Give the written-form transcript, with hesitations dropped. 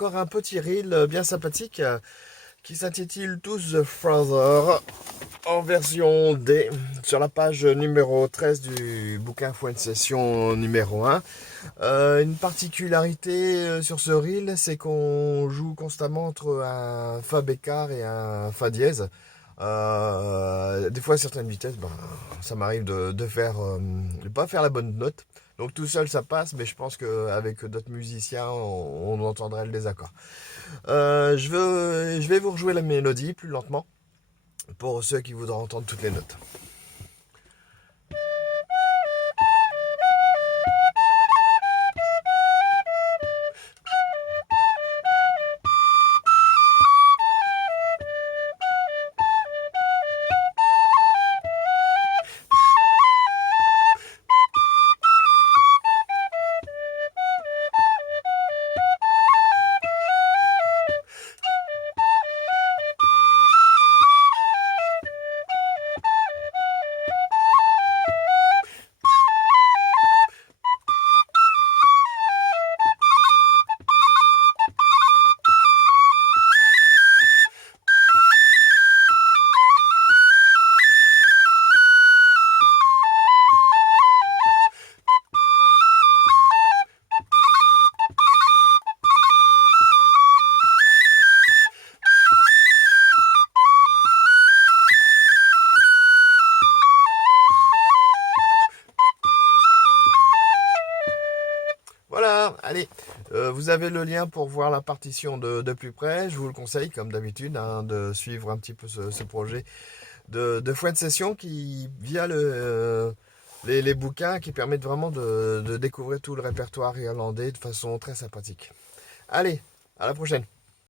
encore un petit reel bien sympathique qui s'intitule To the Father en version D sur la page numéro 13 du bouquin Fouette Session numéro 1. Une particularité sur ce reel, c'est qu'on joue constamment entre un Fa bécard et un Fa dièse. Des fois à certaines vitesses, ça m'arrive de pas faire la bonne note. Donc tout seul ça passe, mais je pense qu'avec d'autres musiciens, on entendrait le désaccord. Je vais vous rejouer la mélodie plus lentement pour ceux qui voudront entendre toutes les notes. Voilà, allez, vous avez le lien pour voir la partition de plus près. Je vous le conseille, comme d'habitude, de suivre un petit peu ce projet de Fouette Session qui, via les bouquins, qui permettent vraiment de découvrir tout le répertoire irlandais de façon très sympathique. Allez, à la prochaine.